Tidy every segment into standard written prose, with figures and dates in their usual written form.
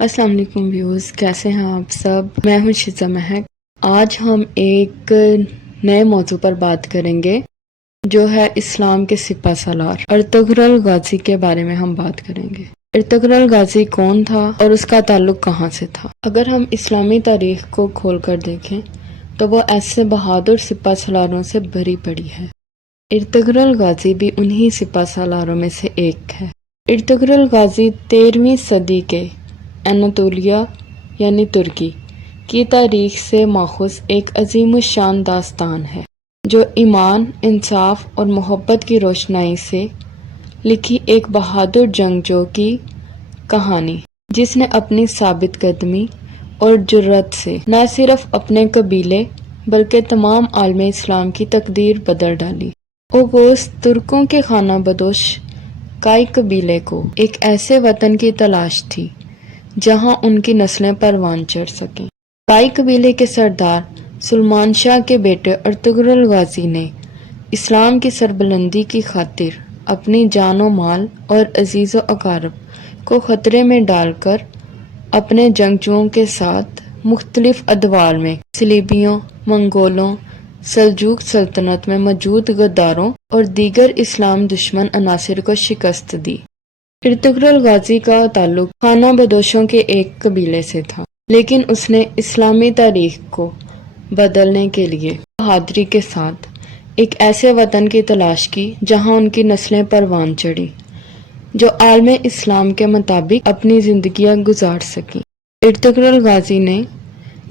السلام علیکم ویوز، کیسے ہیں آپ سب؟ میں ہوں شیزہ مہک۔ آج ہم ایک نئے موضوع پر بات کریں گے جو ہے اسلام کے سپہ سالار ارطغرل غازی کے بارے میں ہم بات کریں گے۔ ارطغرل غازی کون تھا اور اس کا تعلق کہاں سے تھا؟ اگر ہم اسلامی تاریخ کو کھول کر دیکھیں تو وہ ایسے بہادر سپہ سالاروں سے بھری پڑی ہے۔ ارطغرل غازی بھی انہی سپہ سالاروں میں سے ایک ہے۔ ارطغرل غازی 13ویں صدی کے اناطولیہ یعنی ترکی کی تاریخ سے ماخوذ ایک عظیم الشان داستان ہے جو ایمان، انصاف اور محبت کی روشنائی سے لکھی ایک بہادر جنگجو کی کہانی، جس نے اپنی ثابت قدمی اور جرأت سے نہ صرف اپنے قبیلے بلکہ تمام عالم اسلام کی تقدیر بدل ڈالی۔ اوغوز ترکوں کے خانہ بدوش کائی قبیلے کو ایک ایسے وطن کی تلاش تھی جہاں ان کی نسلیں پروان چڑھ سکیں۔ کائی قبیلے کے سردار سلمان شاہ کے بیٹے ارطغرل غازی نے اسلام کی سربلندی کی خاطر اپنی جان و مال اور عزیز و اقارب کو خطرے میں ڈال کر اپنے جنگجوؤں کے ساتھ مختلف ادوار میں صلیبیوں، منگولوں، سلجوق سلطنت میں موجود غداروں اور دیگر اسلام دشمن عناصر کو شکست دی۔ ارطغرل غازی کا تعلق خانہ بدوشوں کے ایک قبیلے سے تھا، لیکن اس نے اسلامی تاریخ کو بدلنے کے لیے بہادری کے ساتھ ایک ایسے وطن کی تلاش کی جہاں ان کی نسلیں پروان چڑھی، جو عالم اسلام کے مطابق اپنی زندگیاں گزار سکیں۔ ارطغرل غازی نے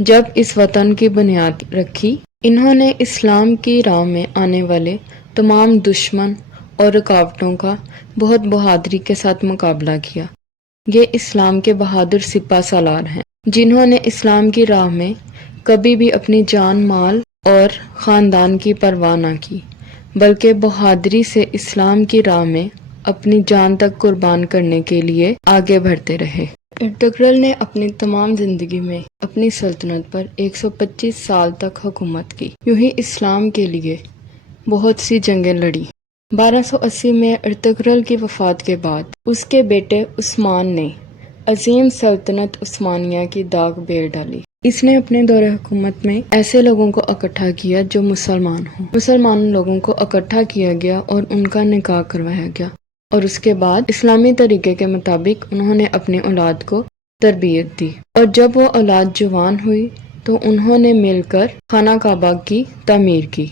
جب اس وطن کی بنیاد رکھی، انہوں نے اسلام کی راہ میں آنے والے تمام دشمن اور رکاوٹوں کا بہت بہادری کے ساتھ مقابلہ کیا۔ یہ اسلام کے بہادر سپہ سالار ہیں جنہوں نے اسلام کی راہ میں کبھی بھی اپنی جان، مال اور خاندان کی پرواہ نہ کی، بلکہ بہادری سے اسلام کی راہ میں اپنی جان تک قربان کرنے کے لیے آگے بڑھتے رہے۔ ارطغرل نے اپنی تمام زندگی میں اپنی سلطنت پر 125 سال تک حکومت کی، یوں ہی اسلام کے لیے بہت سی جنگیں لڑی۔ 1280 میں ارطغرل کی وفات کے بعد اس کے بیٹے عثمان نے عظیم سلطنت عثمانیہ کی داغ بیل ڈالی۔ اس نے اپنے دور حکومت میں ایسے لوگوں کو اکٹھا کیا جو مسلمان ہوں۔ مسلمان لوگوں کو اکٹھا کیا گیا اور ان کا نکاح کروایا گیا، اور اس کے بعد اسلامی طریقے کے مطابق انہوں نے اپنی اولاد کو تربیت دی، اور جب وہ اولاد جوان ہوئی تو انہوں نے مل کر خانہ کعبہ کی تعمیر کی،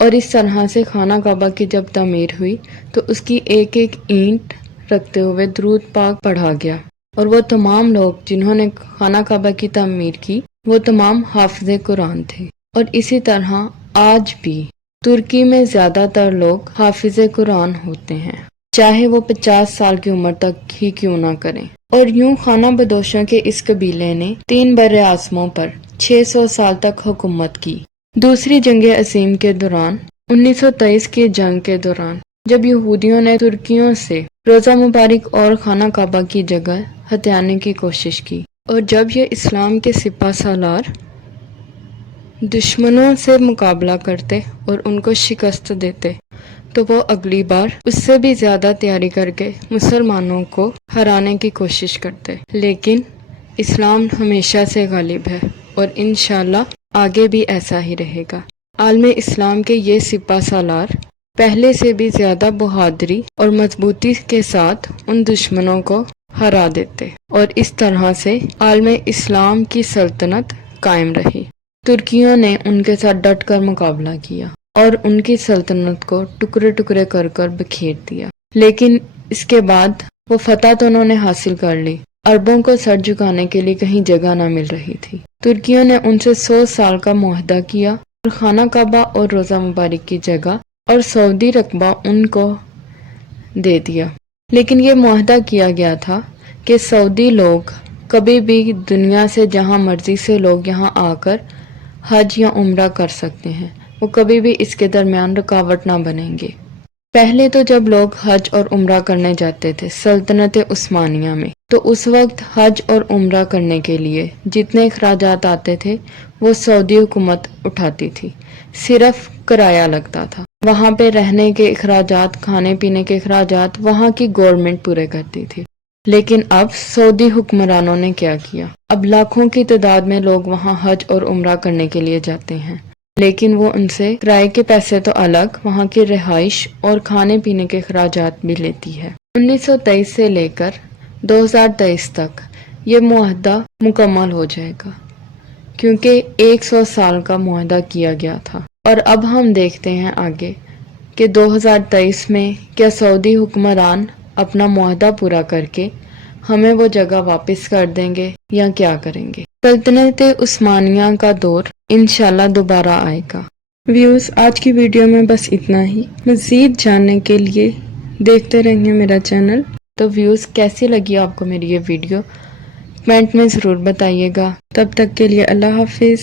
اور اس طرح سے خانہ کعبہ کی جب تعمیر ہوئی تو اس کی ایک ایک اینٹ رکھتے ہوئے درود پاک پڑھا گیا، اور وہ تمام لوگ جنہوں نے خانہ کعبہ کی تعمیر کی وہ تمام حافظ قرآن تھے۔ اور اسی طرح آج بھی ترکی میں زیادہ تر لوگ حافظ قرآن ہوتے ہیں، چاہے وہ 50 سال کی عمر تک ہی کیوں نہ کریں۔ اور یوں خانہ بدوشوں کے اس قبیلے نے 3 براعظموں پر 600 سال تک حکومت کی۔ دوسری جنگ عظیم کے دوران 1923 کی جنگ کے دوران جب یہودیوں نے ترکیوں سے روضہ مبارک اور خانہ کعبہ کی جگہ ہتھیانے کی کوشش کی، اور جب یہ اسلام کے سپہ سالار دشمنوں سے مقابلہ کرتے اور ان کو شکست دیتے تو وہ اگلی بار اس سے بھی زیادہ تیاری کر کے مسلمانوں کو ہرانے کی کوشش کرتے، لیکن اسلام ہمیشہ سے غالب ہے اور انشاءاللہ آگے بھی ایسا ہی رہے گا۔ عالم اسلام کے یہ سپہ سالار پہلے سے بھی زیادہ بہادری اور مضبوطی کے ساتھ ان دشمنوں کو ہرا دیتے، اور اس طرح سے عالم اسلام کی سلطنت قائم رہی۔ ترکیوں نے ان کے ساتھ ڈٹ کر مقابلہ کیا اور ان کی سلطنت کو ٹکڑے ٹکڑے کر کر بکھیر دیا، لیکن اس کے بعد وہ فتح تو انہوں نے حاصل کر لی، عربوں کو سر جھکانے کے لیے کہیں جگہ نہ مل رہی تھی۔ ترکیوں نے ان سے 100 سال کا معاہدہ کیا اور خانہ کعبہ اور روضہ مبارک کی جگہ اور سعودی رقبہ ان کو دے دیا، لیکن یہ معاہدہ کیا گیا تھا کہ سعودی لوگ کبھی بھی دنیا سے جہاں مرضی سے لوگ یہاں آ کر حج یا عمرہ کر سکتے ہیں، وہ کبھی بھی اس کے درمیان رکاوٹ نہ بنیں گے۔ پہلے تو جب لوگ حج اور عمرہ کرنے جاتے تھے سلطنت عثمانیہ میں، تو اس وقت حج اور عمرہ کرنے کے لیے جتنے اخراجات آتے تھے وہ سعودی حکومت اٹھاتی تھی، صرف کرایہ لگتا تھا، وہاں پہ رہنے کے اخراجات، کھانے پینے کے اخراجات وہاں کی گورنمنٹ پورے کرتی تھی۔ لیکن اب سعودی حکمرانوں نے کیا کیا؟ اب لاکھوں کی تعداد میں لوگ وہاں حج اور عمرہ کرنے کے لیے جاتے ہیں، لیکن وہ ان سے کرائے کے پیسے تو الگ، وہاں کی رہائش اور کھانے پینے کے اخراجات بھی لیتی ہے۔ 1923 سے لے کر 2023 تک یہ معاہدہ مکمل ہو جائے گا، کیونکہ 100 سال کا معاہدہ کیا گیا تھا۔ اور اب ہم دیکھتے ہیں آگے کہ 2023 میں کیا سعودی حکمران اپنا معاہدہ پورا کر کے ہمیں وہ جگہ واپس کر دیں گے یا کیا کریں گے؟ سلطنت عثمانیہ کا دور انشاءاللہ دوبارہ آئے گا۔ ویوز، آج کی ویڈیو میں بس اتنا ہی۔ مزید جاننے کے لیے دیکھتے رہیں میرا چینل۔ تو ویوز، کیسی لگی آپ کو میری یہ ویڈیو؟ کمنٹ میں ضرور بتائیے گا۔ تب تک کے لیے اللہ حافظ۔